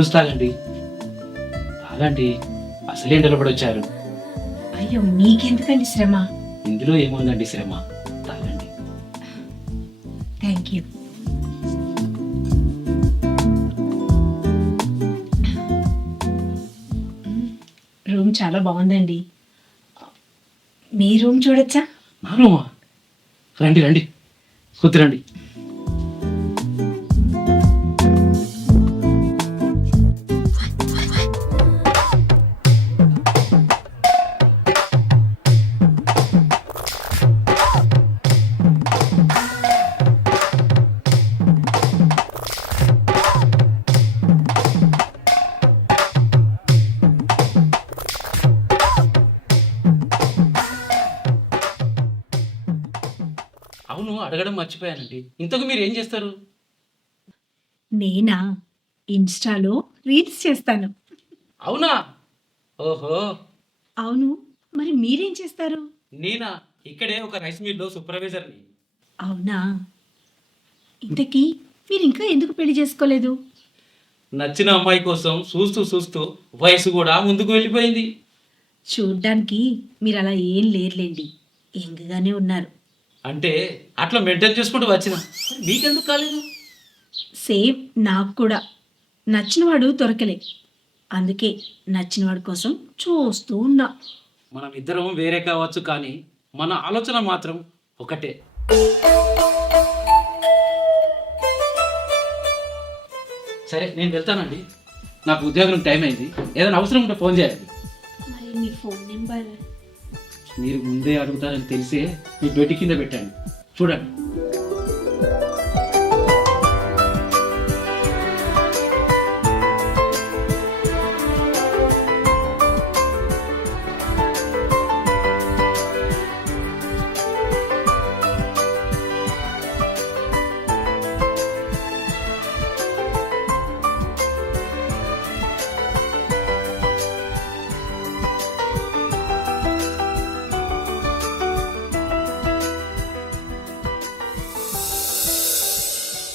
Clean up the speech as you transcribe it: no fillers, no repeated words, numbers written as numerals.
Juice తాగండి. తాగండి, అసలే నిలబడి వచ్చారు. అయ్యో మీకెందుకండి శ్రమ. ఇందులో ఏముందండి శ్రమ, తాగండి. Thank you. రూమ్ చాలా బాగుందండి. మీ రూమ్ చూడొచ్చా? నా రూమా? రండి రండి, కూతురండి. అవును, అడగడం మర్చిపోయానండి. ఇంతకు మీరు ఏం చేస్తారు? నేనా? ఇన్స్టాలో రీల్స్ చేస్తాను. అవునా? ఓహో. అవును, మరి మీరేం చేస్తారు? నేనా? ఇక్కడే ఒక రైస్ మిల్లో సూపర్వైజర్ని. అవునా? ఇంతకీ మీరు ఇంకా ఎందుకు పెళ్లి చేసుకోలేదు? నచ్చిన అమ్మాయి కోసం చూస్తూ చూస్తూ వయసు కూడా ముందుకు వెళ్ళిపోయింది. చూడ్డానికి మీరు అలా ఏం లేరులేండి, యంగ్గానే ఉన్నారు. అంటే అట్లా మెయింటైన్ చేసుకుంటూ వచ్చిన. మీకెందుకు కాలేదు? సేమ్ నాకు కూడా నచ్చినవాడు దొరకలే, అందుకే నచ్చినవాడి కోసం చూస్తూ ఉన్నా. మనం ఇద్దరం వేరే కావచ్చు, కానీ మన ఆలోచన మాత్రం ఒకటే. సరే, నేను వెళ్తానండి. నాకు ఉద్యోగం టైం అయింది. ఏదైనా అవసరం ఉంటే ఫోన్ చేయాలి. మరి మీ ఫోన్ నెంబర్? మీరు ముందే అడుగుతారని తెలిసే మీ బెడ్ కింద పెట్టండి, చూడండి.